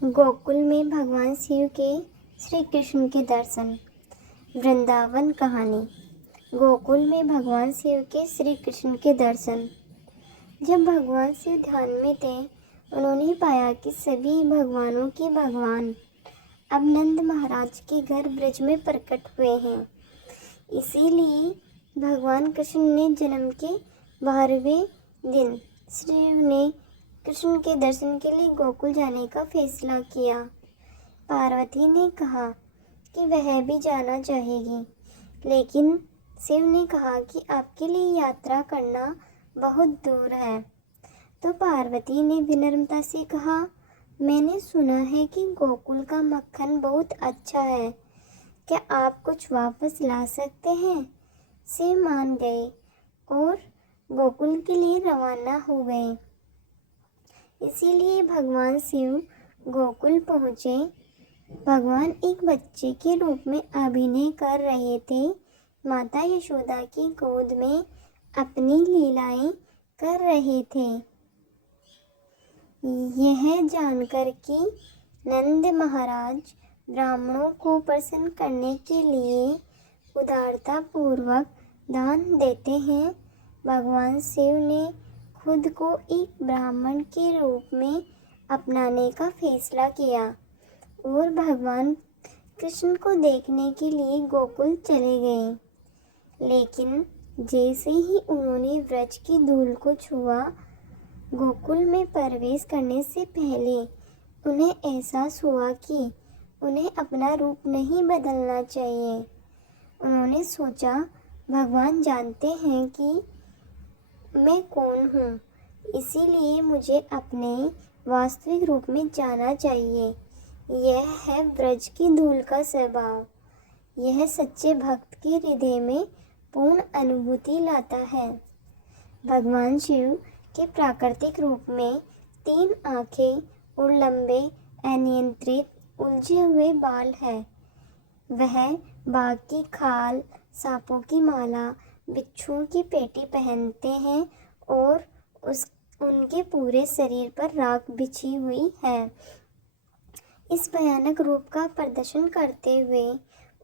गोकुल में भगवान शिव के श्री कृष्ण के दर्शन। वृंदावन कहानी। गोकुल में भगवान शिव के श्री कृष्ण के दर्शन। जब भगवान शिव ध्यान में थे, उन्होंने पाया कि सभी भगवानों के भगवान अब नंद महाराज के घर ब्रज में प्रकट हुए हैं। इसीलिए भगवान कृष्ण ने जन्म के 12वें दिन शिव ने कृष्ण के दर्शन के लिए गोकुल जाने का फैसला किया। पार्वती ने कहा कि वह भी जाना चाहेगी, लेकिन शिव ने कहा कि आपके लिए यात्रा करना बहुत दूर है। तो पार्वती ने विनम्रता से कहा, मैंने सुना है कि गोकुल का मक्खन बहुत अच्छा है, क्या आप कुछ वापस ला सकते हैं? शिव मान गए और गोकुल के लिए रवाना हो गए। इसीलिए भगवान शिव गोकुल पहुँचे। भगवान एक बच्चे के रूप में अभिनय कर रहे थे। माता यशोदा की गोद में अपनी लीलाएं कर रहे थे। यह जानकर कि नंद महाराज ब्राह्मणों को प्रसन्न करने के लिए उदारता पूर्वक दान देते हैं, भगवान शिव ने खुद को एक ब्राह्मण के रूप में अपनाने का फैसला किया और भगवान कृष्ण को देखने के लिए गोकुल चले गए। लेकिन जैसे ही उन्होंने व्रज की धूल को छुआ, गोकुल में प्रवेश करने से पहले उन्हें एहसास हुआ कि उन्हें अपना रूप नहीं बदलना चाहिए। उन्होंने सोचा, भगवान जानते हैं कि मैं कौन हूँ, इसीलिए मुझे अपने वास्तविक रूप में जाना चाहिए। यह है ब्रज की धूल का स्वभाव। यह सच्चे भक्त के हृदय में पूर्ण अनुभूति लाता है। भगवान शिव के प्राकृतिक रूप में 3 आँखें और लंबे अनियंत्रित उलझे हुए बाल हैं। वह बाघ की खाल, सांपों की माला, बिच्छुओं की पेटी पहनते हैं और उनके पूरे शरीर पर राख बिछी हुई है। इस भयानक रूप का प्रदर्शन करते हुए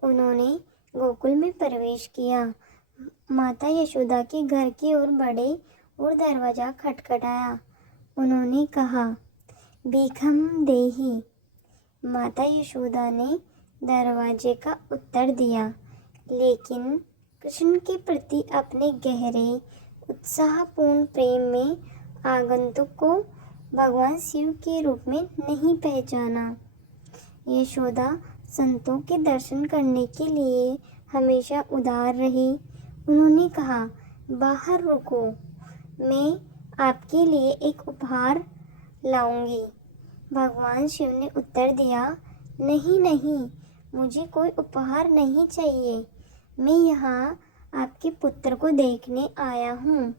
उन्होंने गोकुल में प्रवेश किया। माता यशोदा के घर की ओर बढ़े और दरवाजा खटखटाया। उन्होंने कहा, भीखम देहि। माता यशोदा ने दरवाजे का उत्तर दिया, लेकिन कृष्ण के प्रति अपने गहरे उत्साहपूर्ण प्रेम में आगंतुक को भगवान शिव के रूप में नहीं पहचाना। यशोदा संतों के दर्शन करने के लिए हमेशा उदार रही। उन्होंने कहा, बाहर रुको, मैं आपके लिए एक उपहार लाऊंगी। भगवान शिव ने उत्तर दिया, नहीं नहीं, मुझे कोई उपहार नहीं चाहिए, मैं यहाँ आपके पुत्र को देखने आया हूँ।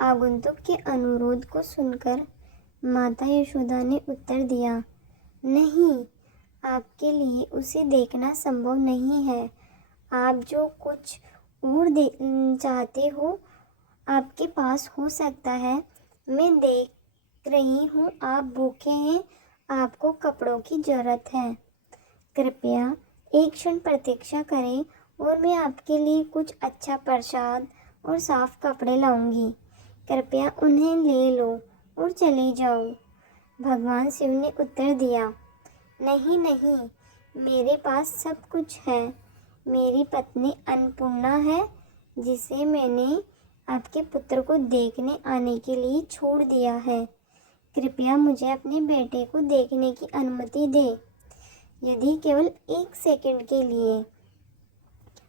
आगंतुक के अनुरोध को सुनकर माता यशोदा ने उत्तर दिया, नहीं, आपके लिए उसे देखना संभव नहीं है। आप जो कुछ और चाहते हो आपके पास हो सकता है। मैं देख रही हूँ आप भूखे हैं, आपको कपड़ों की जरूरत है। कृपया एक क्षण प्रतीक्षा करें और मैं आपके लिए कुछ अच्छा प्रसाद और साफ कपड़े लाऊंगी। कृपया उन्हें ले लो और चले जाओ। भगवान शिव ने उत्तर दिया, नहीं नहीं, मेरे पास सब कुछ है। मेरी पत्नी अन्नपूर्णा है, जिसे मैंने आपके पुत्र को देखने आने के लिए छोड़ दिया है। कृपया मुझे अपने बेटे को देखने की अनुमति दें, यदि केवल 1 सेकंड के लिए।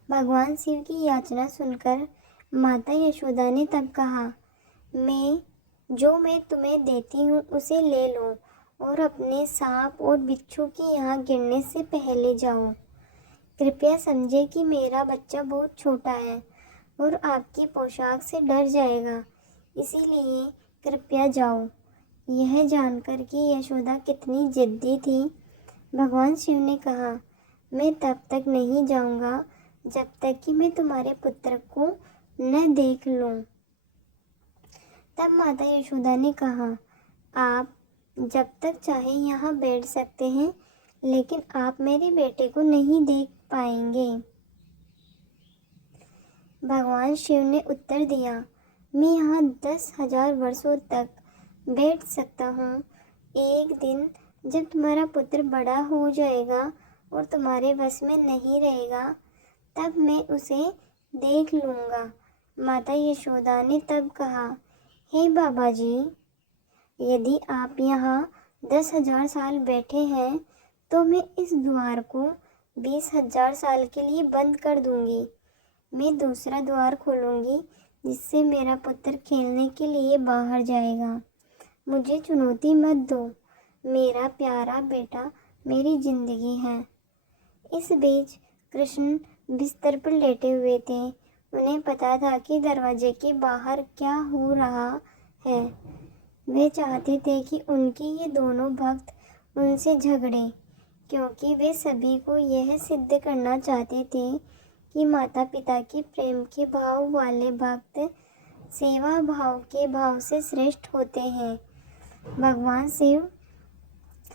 भगवान शिव की याचना सुनकर माता यशोदा ने तब कहा, मैं तुम्हें देती हूँ उसे ले लो और अपने सांप और बिच्छू की यहाँ गिरने से पहले जाओ। कृपया समझे कि मेरा बच्चा बहुत छोटा है और आपकी पोशाक से डर जाएगा, इसीलिए कृपया जाओ। यह जानकर कि यशोदा कितनी जिद्दी थी, भगवान शिव ने कहा, मैं तब तक नहीं जाऊंगा जब तक कि मैं तुम्हारे पुत्र को न देख लूं। तब माता यशोदा ने कहा, आप जब तक चाहे यहाँ बैठ सकते हैं, लेकिन आप मेरे बेटे को नहीं देख पाएंगे। भगवान शिव ने उत्तर दिया, मैं यहाँ 10,000 वर्षों तक बैठ सकता हूँ। एक दिन जब तुम्हारा पुत्र बड़ा हो जाएगा और तुम्हारे बस में नहीं रहेगा, तब मैं उसे देख लूँगा। माता यशोदा ने तब कहा, हे बाबा जी, यदि आप यहाँ 10,000 साल बैठे हैं तो मैं इस द्वार को 20,000 साल के लिए बंद कर दूँगी। मैं दूसरा द्वार खोलूँगी जिससे मेरा पुत्र खेलने के लिए बाहर जाएगा। मुझे चुनौती मत दो, मेरा प्यारा बेटा मेरी जिंदगी है। इस बीच कृष्ण बिस्तर पर लेटे हुए थे। उन्हें पता था कि दरवाजे के बाहर क्या हो रहा है। वे चाहते थे कि उनके ये दोनों भक्त उनसे झगड़े, क्योंकि वे सभी को यह सिद्ध करना चाहते थे कि माता पिता के प्रेम के भाव वाले भक्त सेवा भाव के भाव से श्रेष्ठ होते हैं। भगवान शिव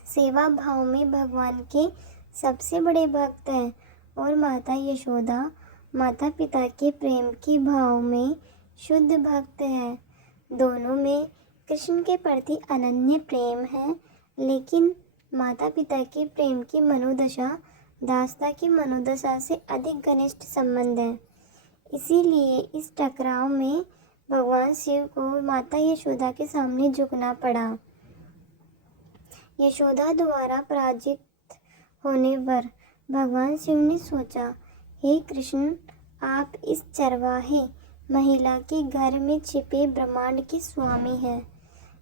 सेवा भाव में भगवान के सबसे बड़े भक्त हैं और माता यशोदा माता पिता के प्रेम के भाव में शुद्ध भक्त है। दोनों में कृष्ण के प्रति अनन्य प्रेम है, लेकिन माता पिता के प्रेम की मनोदशा दासता की मनोदशा से अधिक घनिष्ठ संबंध है। इसीलिए इस टकराव में भगवान शिव को माता यशोदा के सामने झुकना पड़ा। यशोदा द्वारा पराजित होने पर भगवान शिव ने सोचा, हे कृष्ण, आप इस चरवाहे महिला के घर में छिपे ब्रह्मांड के स्वामी हैं।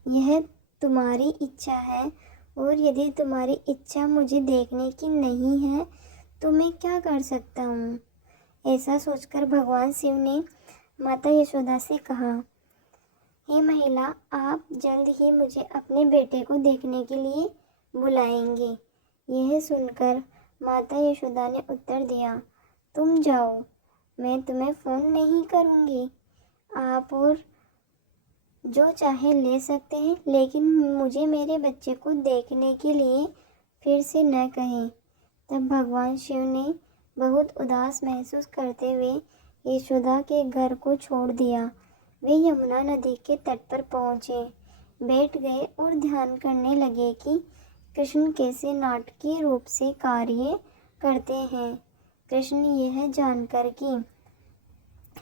यह तुम्हारी इच्छा है, और यदि तुम्हारी इच्छा मुझे देखने की नहीं है तो मैं क्या कर सकता हूँ। ऐसा सोचकर भगवान शिव ने माता यशोदा से कहा, हे महिला, आप जल्द ही मुझे अपने बेटे को देखने के लिए बुलाएंगे। यह सुनकर माता यशोदा ने उत्तर दिया, तुम जाओ, मैं तुम्हें फ़ोन नहीं करूँगी। आप और जो चाहे ले सकते हैं, लेकिन मुझे मेरे बच्चे को देखने के लिए फिर से न कहें। तब भगवान शिव ने बहुत उदास महसूस करते हुए यशोदा के घर को छोड़ दिया। वे यमुना नदी के तट पर पहुँचे, बैठ गए और ध्यान करने लगे कि कृष्ण कैसे नाटकीय रूप से कार्य करते हैं। कृष्ण यह जानकर कि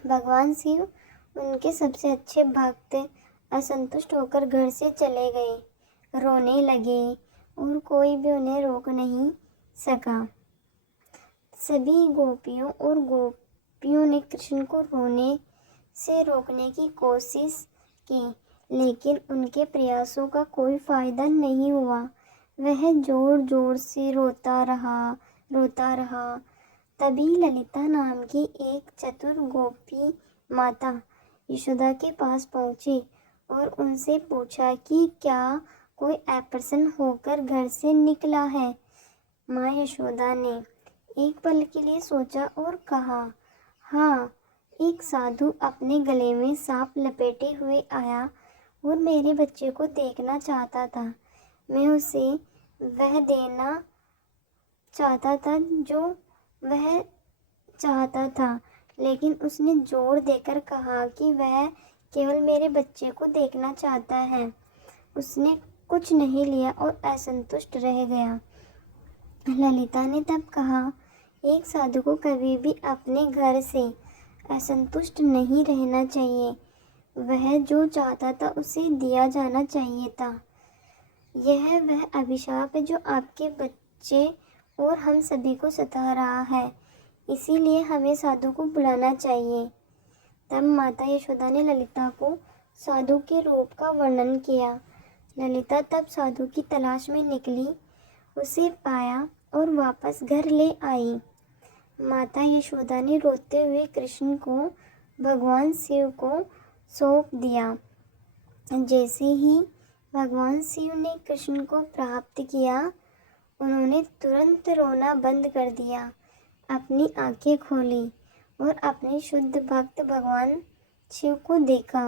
भगवान शिव उनके सबसे अच्छे भक्त असंतुष्ट होकर घर से चले गए, रोने लगे और कोई भी उन्हें रोक नहीं सका। सभी गोपियों और गोपियों ने कृष्ण को रोने से रोकने की कोशिश की, लेकिन उनके प्रयासों का कोई फायदा नहीं हुआ। वह जोर जोर से रोता रहा। तभी ललिता नाम की एक चतुर गोपी माता यशोदा के पास पहुंची और उनसे पूछा कि क्या कोई अप्रसन्न होकर घर से निकला है। माँ यशोदा ने एक पल के लिए सोचा और कहा, हाँ, एक साधु अपने गले में सांप लपेटे हुए आया और मेरे बच्चे को देखना चाहता था। मैं उसे वह देना चाहता था जो वह चाहता था, लेकिन उसने जोर देकर कहा कि वह केवल मेरे बच्चे को देखना चाहता है। उसने कुछ नहीं लिया और असंतुष्ट रह गया। ललिता ने तब कहा, एक साधु को कभी भी अपने घर से असंतुष्ट नहीं रहना चाहिए। वह जो चाहता था उसे दिया जाना चाहिए था। यह वह अभिशाप है जो आपके बच्चे और हम सभी को सता रहा है। इसीलिए हमें साधु को बुलाना चाहिए। तब माता यशोदा ने ललिता को साधु के रूप का वर्णन किया। ललिता तब साधु की तलाश में निकली, उसे पाया और वापस घर ले आई। माता यशोदा ने रोते हुए कृष्ण को भगवान शिव को सौंप दिया। जैसे ही भगवान शिव ने कृष्ण को प्राप्त किया, उन्होंने तुरंत रोना बंद कर दिया, अपनी आंखें खोली और अपने शुद्ध भक्त भगवान शिव को देखा।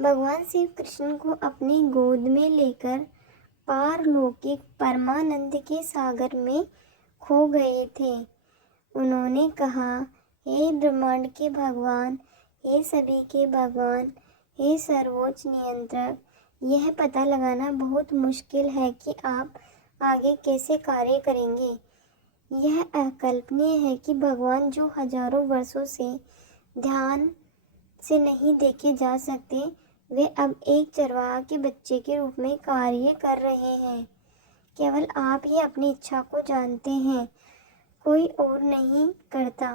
भगवान शिव कृष्ण को अपनी गोद में लेकर पारलौकिक परमानंद के सागर में खो गए थे। उन्होंने कहा, हे ब्रह्मांड के भगवान, हे सभी के भगवान, हे सर्वोच्च नियंत्रक, यह पता लगाना बहुत मुश्किल है कि आप आगे कैसे कार्य करेंगे। यह अकल्पनीय है कि भगवान जो हजारों वर्षों से ध्यान से नहीं देखे जा सकते, वे अब एक चरवाहा के बच्चे के रूप में कार्य कर रहे हैं। केवल आप ही अपनी इच्छा को जानते हैं, कोई और नहीं करता।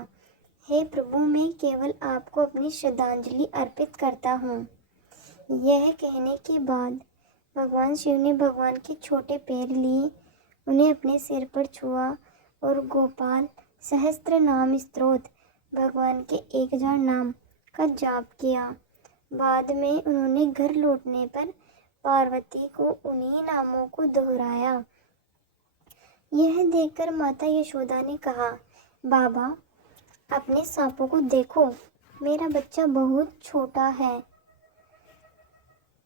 हे प्रभु, मैं केवल आपको अपनी श्रद्धांजलि अर्पित करता हूँ। यह कहने के बाद भगवान शिव ने भगवान के छोटे पैर लिए, उन्हें अपने सिर पर छुआ और गोपाल सहस्त्र नाम स्तोत्र, भगवान के 1000 नाम का जाप किया। बाद में उन्होंने घर लौटने पर पार्वती को उन्हीं नामों को दोहराया। यह देखकर माता यशोदा ने कहा, बाबा, अपने सांपों को देखो, मेरा बच्चा बहुत छोटा है।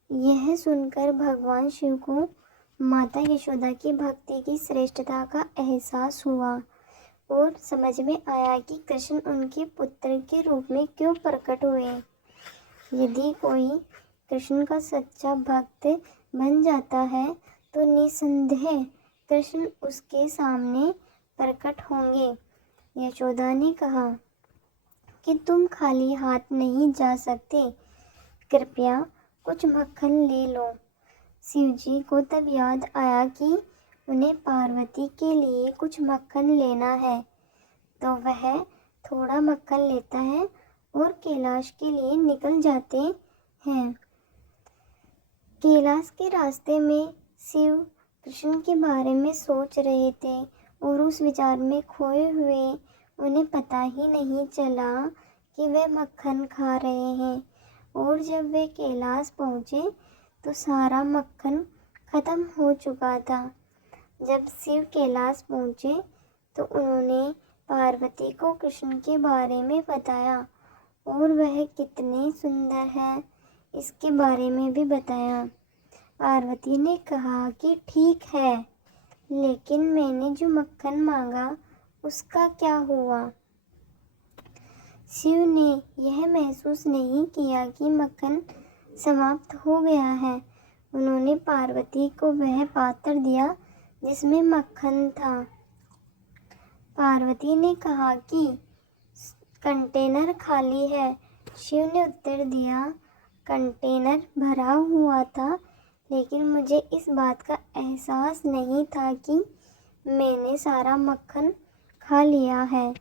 यह सुनकर भगवान शिव को माता यशोदा की भक्ति की श्रेष्ठता का एहसास हुआ और समझ में आया कि कृष्ण उनके पुत्र के रूप में क्यों प्रकट हुए। यदि कोई कृष्ण का सच्चा भक्त बन जाता है तो निसंदेह कृष्ण उसके सामने प्रकट होंगे। यशोदा ने कहा कि तुम खाली हाथ नहीं जा सकते, कृपया कुछ मक्खन ले लो। शिवजी को तब याद आया कि उन्हें पार्वती के लिए कुछ मक्खन लेना है, तो वह थोड़ा मक्खन लेता है और कैलाश के लिए निकल जाते हैं। कैलाश के रास्ते में शिव कृष्ण के बारे में सोच रहे थे और उस विचार में खोए हुए उन्हें पता ही नहीं चला कि वे मक्खन खा रहे हैं। और जब वे कैलाश पहुँचे तो सारा मक्खन खत्म हो चुका था। जब शिव कैलाश पहुँचे तो उन्होंने पार्वती को कृष्ण के बारे में बताया और वह कितने सुंदर है इसके बारे में भी बताया। पार्वती ने कहा कि ठीक है, लेकिन मैंने जो मक्खन मांगा उसका क्या हुआ? शिव ने यह महसूस नहीं किया कि मक्खन समाप्त हो गया है। उन्होंने पार्वती को वह पात्र दिया जिसमें मक्खन था। पार्वती ने कहा कि कंटेनर खाली है। शिव ने उत्तर दिया, कंटेनर भरा हुआ था, लेकिन मुझे इस बात का एहसास नहीं था कि मैंने सारा मक्खन खा लिया है।